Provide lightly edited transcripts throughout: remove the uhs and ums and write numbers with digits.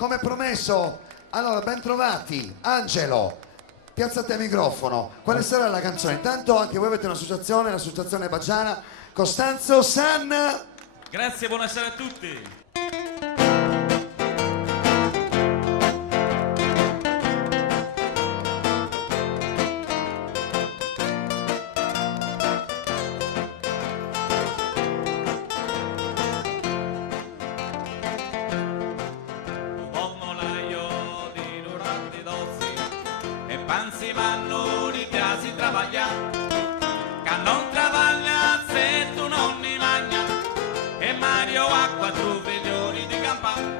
come promesso, allora ben trovati. Angelo, piazzate il microfono. Quale sarà la canzone? Intanto anche voi avete un'associazione, l'associazione Baggiana. Costanzo San. Grazie, buonasera a tutti. Si vanno di casi travagliare, che non travaglia se tu non ne magna, e Mario ha 4 milioni di campagna.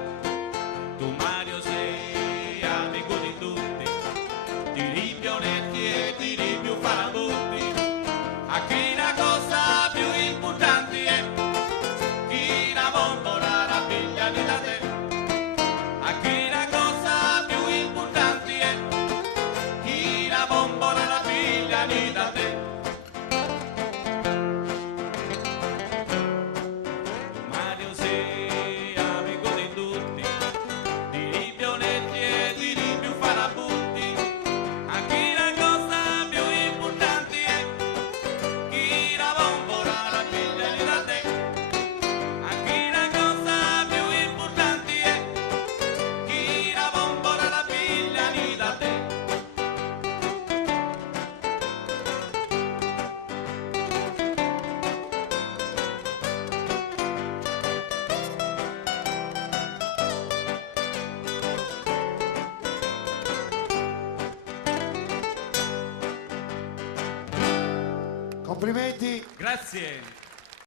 Tu Mario sei amico di tutti, di ripionetti e di più farabutti, a chi la cosa più importante è, chi la bombola la piglia di da te, a chi la cosa più importante è, bombola la piglia di da te. Mario sei amico di tutti, di ripionetti e di più farabutti, a chi la cosa più importante è, chi la bombola la piglia di da te, a chi la cosa più importante è, chi la bombola la piglia di da te. Complimenti. Grazie.